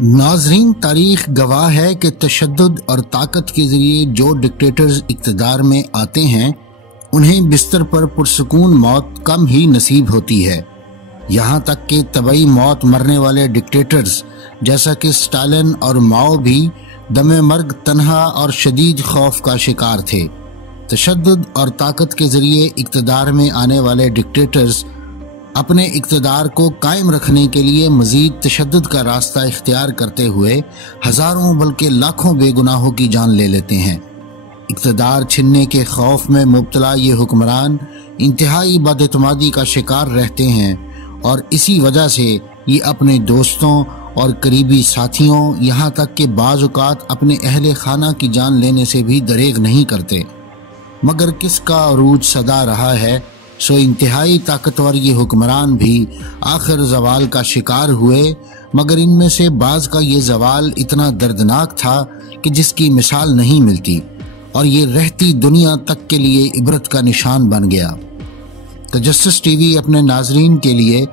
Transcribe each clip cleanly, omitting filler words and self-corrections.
ناظرین، تاریخ گواہ ہے کہ تشدد اور طاقت کے ذریعے جو ڈکٹیٹرز اقتدار میں آتے ہیں انہیں بستر پر پرسکون موت کم ہی نصیب ہوتی ہے۔ یہاں تک کہ طبعی موت مرنے والے ڈکٹیٹرز جیسا کہ اسٹالن اور ماؤ بھی دم مرگ تنہا اور شدید خوف کا شکار تھے۔ تشدد اور طاقت کے ذریعے اقتدار میں آنے والے ڈکٹیٹرز اپنے اقتدار کو قائم رکھنے کے لیے مزید تشدد کا راستہ اختیار کرتے ہوئے ہزاروں بلکہ لاکھوں بے گناہوں کی جان لے لیتے ہیں۔ اقتدار چھننے کے خوف میں مبتلا یہ حکمران انتہائی بد اعتمادی کا شکار رہتے ہیں، اور اسی وجہ سے یہ اپنے دوستوں اور قریبی ساتھیوں یہاں تک کہ بعض اوقات اپنے اہل خانہ کی جان لینے سے بھی دریغ نہیں کرتے۔ مگر کس کا عروج صدا رہا ہے، سو انتہائی طاقتور یہ حکمران بھی آخر زوال کا شکار ہوئے، مگر ان میں سے بعض کا یہ زوال اتنا دردناک تھا کہ جس کی مثال نہیں ملتی، اور یہ رہتی دنیا تک کے لیے عبرت کا نشان بن گیا۔ تجسس ٹی وی اپنے ناظرین کے لیے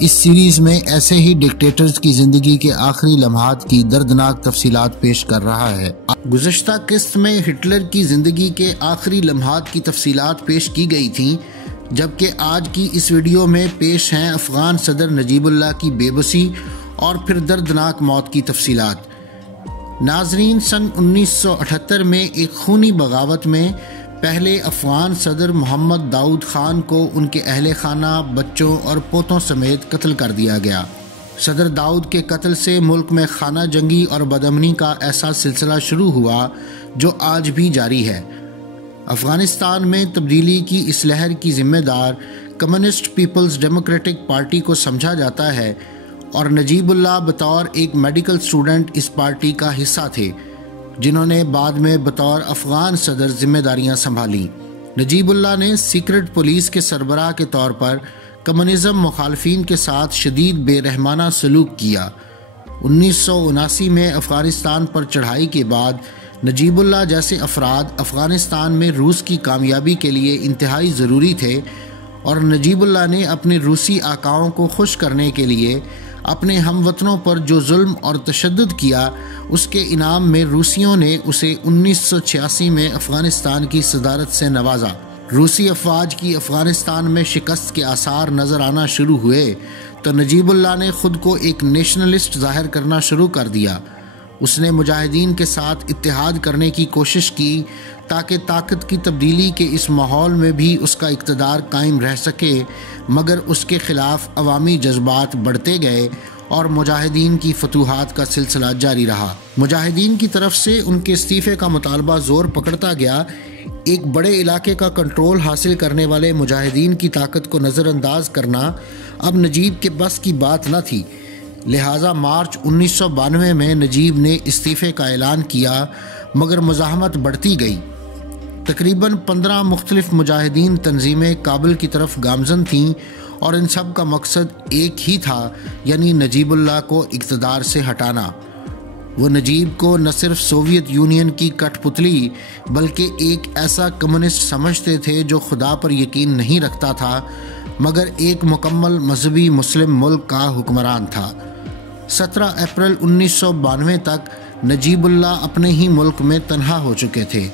اس سیریز میں ایسے ہی ڈکٹیٹرز کی زندگی کے آخری لمحات کی دردناک تفصیلات پیش کر رہا ہے۔ گزشتہ قسط میں ہٹلر کی زندگی کے آخری لمحات کی تفصیلات پیش کی گئی تھیں، جبکہ آج کی اس ویڈیو میں پیش ہیں افغان صدر نجیب اللہ کی بے بسی اور پھر دردناک موت کی تفصیلات۔ ناظرین، سن 1978 میں ایک خونی بغاوت میں پہلے افغان صدر محمد داؤد خان کو ان کے اہل خانہ، بچوں اور پوتوں سمیت قتل کر دیا گیا۔ صدر داؤد کے قتل سے ملک میں خانہ جنگی اور بدامنی کا ایسا سلسلہ شروع ہوا جو آج بھی جاری ہے۔ افغانستان میں تبدیلی کی اس لہر کی ذمہ دار کمیونسٹ پیپلز ڈیموکریٹک پارٹی کو سمجھا جاتا ہے، اور نجیب اللہ بطور ایک میڈیکل اسٹوڈنٹ اس پارٹی کا حصہ تھے، جنہوں نے بعد میں بطور افغان صدر ذمہ داریاں سنبھالیں۔ نجیب اللہ نے سیکرٹ پولیس کے سربراہ کے طور پر کمیونزم مخالفین کے ساتھ شدید بے رحمانہ سلوک کیا۔ 1979 میں افغانستان پر چڑھائی کے بعد نجیب اللہ جیسے افراد افغانستان میں روس کی کامیابی کے لیے انتہائی ضروری تھے، اور نجیب اللہ نے اپنے روسی آقاؤں کو خوش کرنے کے لیے اپنے ہم وطنوں پر جو ظلم اور تشدد کیا، اس کے انعام میں روسیوں نے اسے 1986 میں افغانستان کی صدارت سے نوازا۔ روسی افواج کی افغانستان میں شکست کے آثار نظر آنا شروع ہوئے تو نجیب اللہ نے خود کو ایک نیشنلسٹ ظاہر کرنا شروع کر دیا۔ اس نے مجاہدین کے ساتھ اتحاد کرنے کی کوشش کی تاکہ طاقت کی تبدیلی کے اس ماحول میں بھی اس کا اقتدار قائم رہ سکے، مگر اس کے خلاف عوامی جذبات بڑھتے گئے اور مجاہدین کی فتوحات کا سلسلہ جاری رہا۔ مجاہدین کی طرف سے ان کے استعفے کا مطالبہ زور پکڑتا گیا۔ ایک بڑے علاقے کا کنٹرول حاصل کرنے والے مجاہدین کی طاقت کو نظر انداز کرنا اب نجیب کے بس کی بات نہ تھی، لہٰذا مارچ 1992 میں نجیب نے استعفے کا اعلان کیا، مگر مزاحمت بڑھتی گئی۔ تقریباً 15 مختلف مجاہدین تنظیمیں کابل کی طرف گامزن تھیں، اور ان سب کا مقصد ایک ہی تھا، یعنی نجیب اللہ کو اقتدار سے ہٹانا۔ وہ نجیب کو نہ صرف سوویت یونین کی کٹ پتلی بلکہ ایک ایسا کمیونسٹ سمجھتے تھے جو خدا پر یقین نہیں رکھتا تھا، مگر ایک مکمل مذہبی مسلم ملک کا حکمران تھا۔ 17 اپریل 1992 تک نجیب اللہ اپنے ہی ملک میں تنہا ہو چکے تھے۔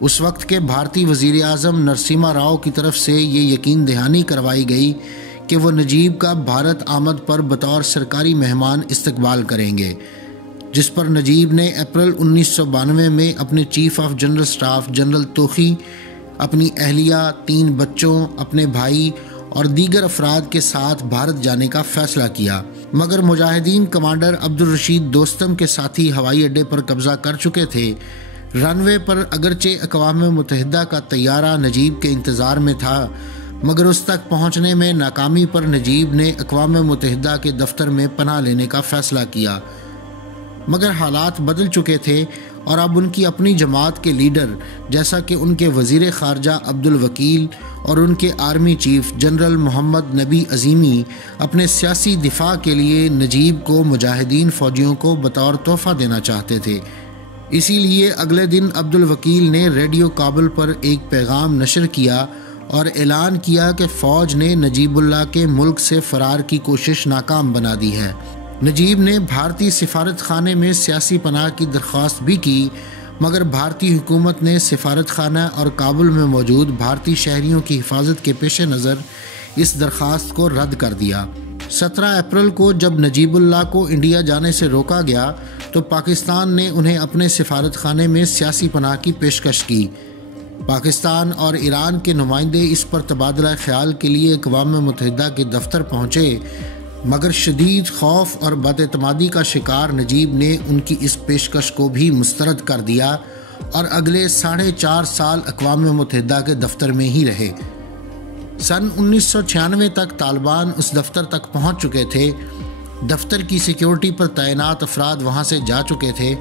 اس وقت کے بھارتی وزیر اعظم نرسمہا راؤ کی طرف سے یہ یقین دہانی کروائی گئی کہ وہ نجیب کا بھارت آمد پر بطور سرکاری مہمان استقبال کریں گے، جس پر نجیب نے اپریل 1992 میں اپنے chief of general staff general توخی، اپنی اہلیہ، 3 بچوں، اپنے بھائی اور دیگر افراد کے ساتھ بھارت جانے کا فیصلہ کیا، مگر مجاہدین کمانڈر عبدالرشید دوستم کے ساتھی ہوائی اڈے پر قبضہ کر چکے تھے۔ رن وے پر اگرچہ اقوام متحدہ کا طیارہ نجیب کے انتظار میں تھا، مگر اس تک پہنچنے میں ناکامی پر نجیب نے اقوام متحدہ کے دفتر میں پناہ لینے کا فیصلہ کیا، مگر حالات بدل چکے تھے، اور اب ان کی اپنی جماعت کے لیڈر جیسا کہ ان کے وزیر خارجہ عبدالوکیل اور ان کے آرمی چیف جنرل محمد نبی عظیمی اپنے سیاسی دفاع کے لیے نجیب کو مجاہدین فوجیوں کو بطور تحفہ دینا چاہتے تھے۔ اسی لیے اگلے دن عبدالوکیل نے ریڈیو کابل پر ایک پیغام نشر کیا اور اعلان کیا کہ فوج نے نجیب اللہ کے ملک سے فرار کی کوشش ناکام بنا دی ہے۔ نجیب نے بھارتی سفارت خانے میں سیاسی پناہ کی درخواست بھی کی، مگر بھارتی حکومت نے سفارت خانہ اور کابل میں موجود بھارتی شہریوں کی حفاظت کے پیش نظر اس درخواست کو رد کر دیا۔ 17 اپریل کو جب نجیب اللہ کو انڈیا جانے سے روکا گیا تو پاکستان نے انہیں اپنے سفارت خانے میں سیاسی پناہ کی پیشکش کی۔ پاکستان اور ایران کے نمائندے اس پر تبادلہ خیال کے لیے اقوام متحدہ کے دفتر پہنچے، مگر شدید خوف اور بد اعتمادی کا شکار نجیب نے ان کی اس پیشکش کو بھی مسترد کر دیا اور اگلے 4.5 سال اقوام متحدہ کے دفتر میں ہی رہے۔ سن 1996 تک طالبان اس دفتر تک پہنچ چکے تھے۔ دفتر کی سیکیورٹی پر تعینات افراد وہاں سے جا چکے تھے۔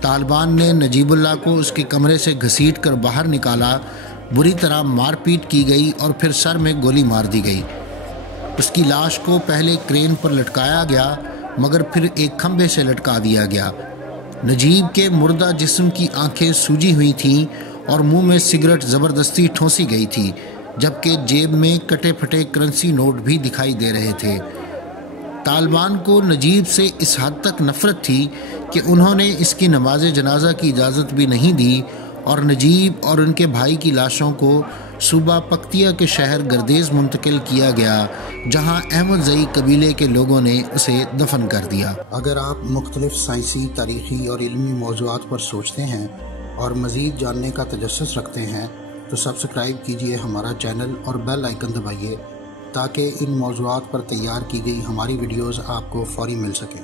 طالبان نے نجیب اللہ کو اس کے کمرے سے گھسیٹ کر باہر نکالا، بری طرح مار پیٹ کی گئی اور پھر سر میں گولی مار دی گئی۔ اس کی لاش کو پہلے کرین پر لٹکایا گیا مگر پھر ایک کھمبے سے لٹکا دیا گیا۔ نجیب کے مردہ جسم کی آنکھیں سوجی ہوئی تھیں اور منہ میں سگریٹ زبردستی ٹھونسی گئی تھی، جبکہ جیب میں کٹے پھٹے کرنسی نوٹ بھی دکھائی دے رہے تھے۔ طالبان کو نجیب سے اس حد تک نفرت تھی کہ انہوں نے اس کی نماز جنازہ کی اجازت بھی نہیں دی اور نجیب اور ان کے بھائی کی لاشوں کو صوبہ پکتیا کے شہر گردیز منتقل کیا گیا، جہاں احمد زئی قبیلے کے لوگوں نے اسے دفن کر دیا۔ اگر آپ مختلف سائنسی، تاریخی اور علمی موضوعات پر سوچتے ہیں اور مزید جاننے کا تجسس رکھتے ہیں تو سبسکرائب کیجئے ہمارا چینل اور بیل آئیکن دبائیے تاکہ ان موضوعات پر تیار کی گئی ہماری ویڈیوز آپ کو فوری مل سکیں۔